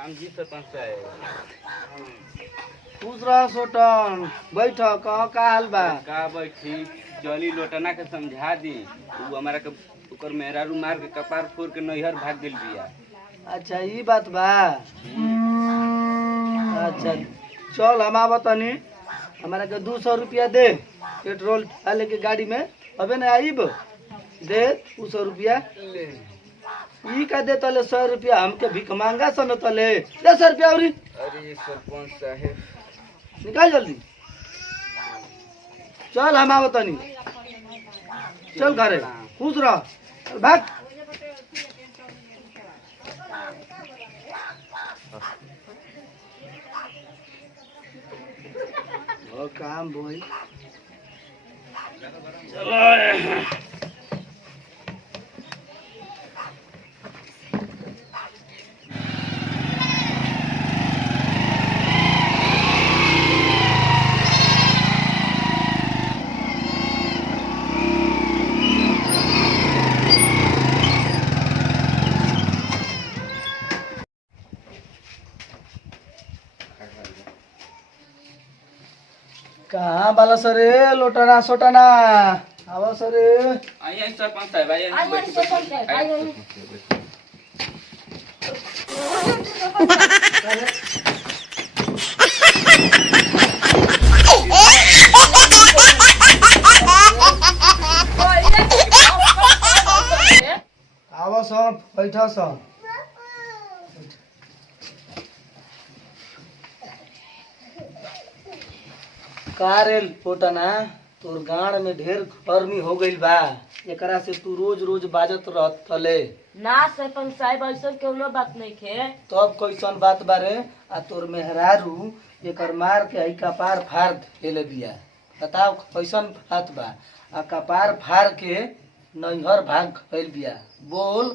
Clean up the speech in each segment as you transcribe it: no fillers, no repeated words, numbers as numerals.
प्रणाम जी सरपंच साहब। खुश रह सोटन। बैठ कह का हाल बा? का बैठी जली लोटना के समझा दी। उ हमारा के ओकर मेहरारू मार के कपार फोड़ के नैहर भाग गेल बिया। अच्छा ई बात बा। अच्छा चल हम आवा तनी। हमारा के 200 रुपया दे पेट्रोल डाले के गाड़ी में। अबे ना आईब दे 200 रुपया। ई का दे तले 100 रुपया हमके भिख मांगा सन तले दे 100 रुपया औरी। अरे सरपंच साहब निकाल जल्दी। चल हम आवा तनी। चल घरे खुश रह। चल भाग। ओ काम बोल। चलो कहाँ बाला सरे लोटना सोटना आवा सरे। आइए सरपंच साहब आइए आवा सब बैठा सब। का रे पोटना तोर गाड़ में ढेर गर्मी हो गइल बा। एकरा से तू रोज रोज बाजत रहत थले। ना सरपंच साहब ऐसा कोनो बात नहीं खे। तब कैसन बात बारे? आ तोर मेहरारू एकर मार के हई कपार फाड़ देले बिया। बताओ कैसन बात बा? आ कपार फाड़ के नैहर भाग गइल बिया। बोल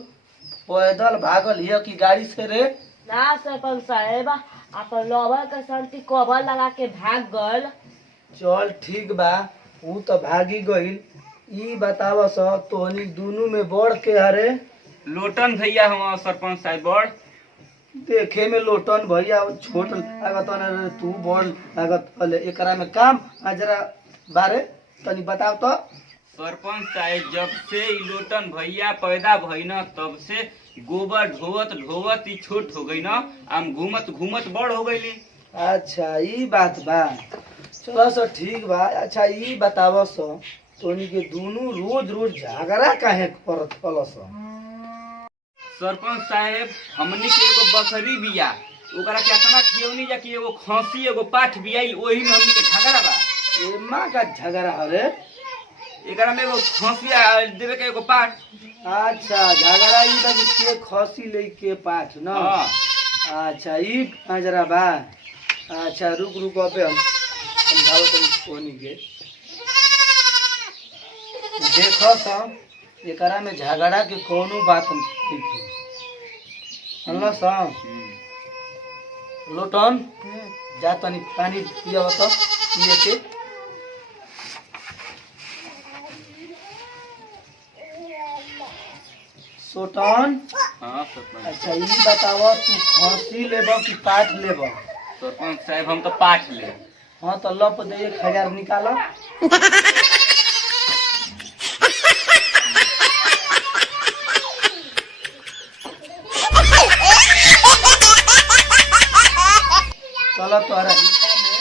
पैदल भागल हिय कि गाड़ी से रे? ना सरपंच साहब अपन लोवर के शांति कवर लगा के भाग गल। चल ठीक बा ऊ तो भागी गइल। ई बताव स तोहनी दोनों में बड़ के हरे? लोटन भैया हम सरपंच साहब बड़। देखे में लोटन भैया छोट लागत न तू बड़ लागत हले। एकरा में काम आजरा बारे तनी बताव तो। सरपंच साहब जब से ई लोटन भैया पैदा भई न तब से गोबर ढोवत ढोवत ई छोट हो गई न। आम घूमत घूमत बड़ हो गईली। अच्छा ई बात बा। चलो सर ठीक बा। अच्छा ई बताव स तोनी के दोनों रोज रोज झगड़ा काहे करत हलस? सरपंच साहब हमनी के एगो बकरी बिया ओकरा के इतना खियौनी जा कि एगो खसी एगो पाठ बियाई ओही में हमनी के झगड़ा बा। एमा का झगड़ा हरे? एकरा में एगो खसी देवे के एगो पाठ। अच्छा झगड़ा ई बा कि के खसी ले के पाठ न। हां अच्छा ई नजरा बा। अच्छा रुक रुक अबे हम समझावत तनी कोनी के। देखो सब एकरा में झगड़ा के कोनो बात नहीं है। हल्ला सब लोटन जा तनी पानी पिया तो पिए के। सोटन हां सरपंच। अच्छा ई बताव तू फांसी लेब कि पाठ लेब? सरपंच साहब हम तो पाठ ले। हाँ तो लप दे 1000 निकाल। चलो तोहरा हिस्सा में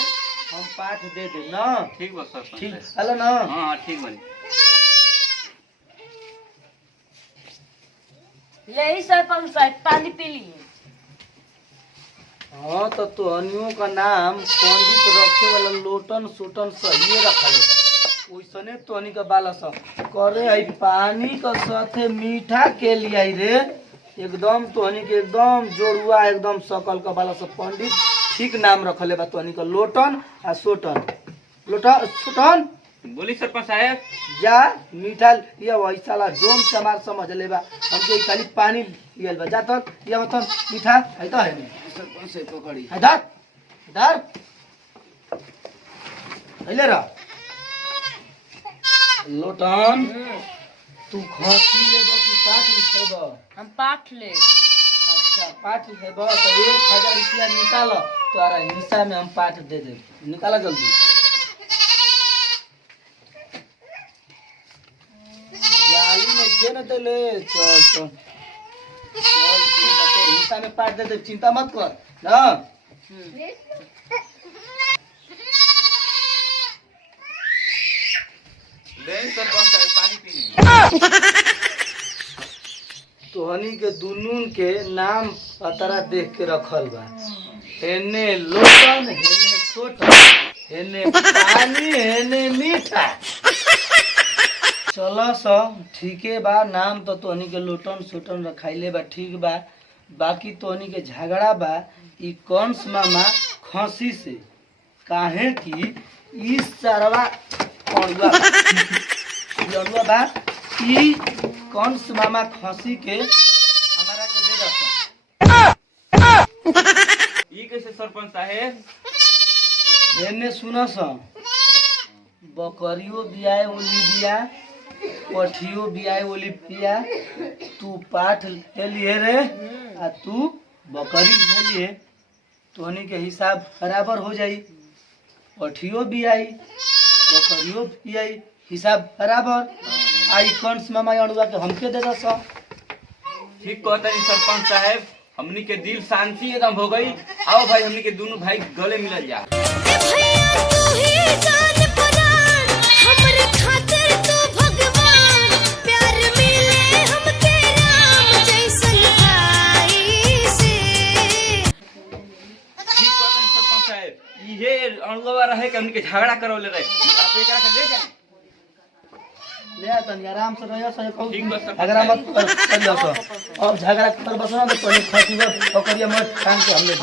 हम पाठ दे दे ना। ठीक बा सरपंच। ठीक हेलो ना। हां ठीक बनी। ले ही सरपंच साहब पानी पी लिए। हाँ तो तोहनियों का नाम पंडित रखे वाला लोटन सोटन सही रखल बा। ओइसने तोहनी का बाला सा करे आई पानी का साथे मीठा के लियाई रे। एकदम तोहनी के एकदम जोड़ुआ एकदम सकल का बाला सा पंडित ठीक नाम रखले बा तोहनी का लोटन आ सोटन। लोटन सोटन बोली सरपंच साहब। जा मीठा ये वैसा ला डोम चमार समझ ले बा। हमके खाली पानी लियल बा। जा तो ये मतलब मीठा है तो है नहीं। सरपंच से पकड़ी। इधर इधर ले रहा लोटन तू खसी लेबो कि पाठ लिखेबो? हम पाठ ले। अच्छा अच्छा पाठ है बस तो 1000 रुपया निकालो तोरा हिस्सा में हम पाठ दे दे निकाला जल्दी जाली में जे न तो ले चल चल चल तो हिस्सा में पाठ दे दे चिंता मत कर ना ले सरपंच साहब पानी पीने तोहनी के दुनून के नाम पतरा देख के रखल बा हेने लोटन हेने सोटन हेने पानी हेने मीठा चलो सब ठीके बा नाम तो तोहनी के लोटन सोटन रखाइले बा ठीक बा बाकी तोहनी के झगड़ा बा ई कंस मामा खसी से काहे कि ई सरवा कौड़ुआ जरुआ बा ई कंस मामा खसी के हमारा के दे दस ई कैसे सरपंच साहब एने सुनस बकरियो बियाए ओली बिया पठियो बियाए ओली पिया तू पाठ ले लिए रे आ तू बकरी ले लिए तोहनी के हिसाब बराबर हो जाई पठियो बियाई बकरियो बियाई हिसाब बराबर आई कंस मामा अणुआ के हमके दे दस ठीक कहता है सरपंच साहब हमनी के दिल शांति एकदम हो गई आओ भाई हमनी के दोनों भाई गले मिलल जा ठीक कहता है सरपंच साहब ये अणुआ रहे कि हमनी के झगड़ा करौले रहे आप एकरा के ले जाए ले तनी आराम से रहियो सही कहू ठीक बा सर। झगड़ा मत करियो सो अब झगड़ा कर बसना तो तोनी खसीबो ओकरिया मत काम के हमले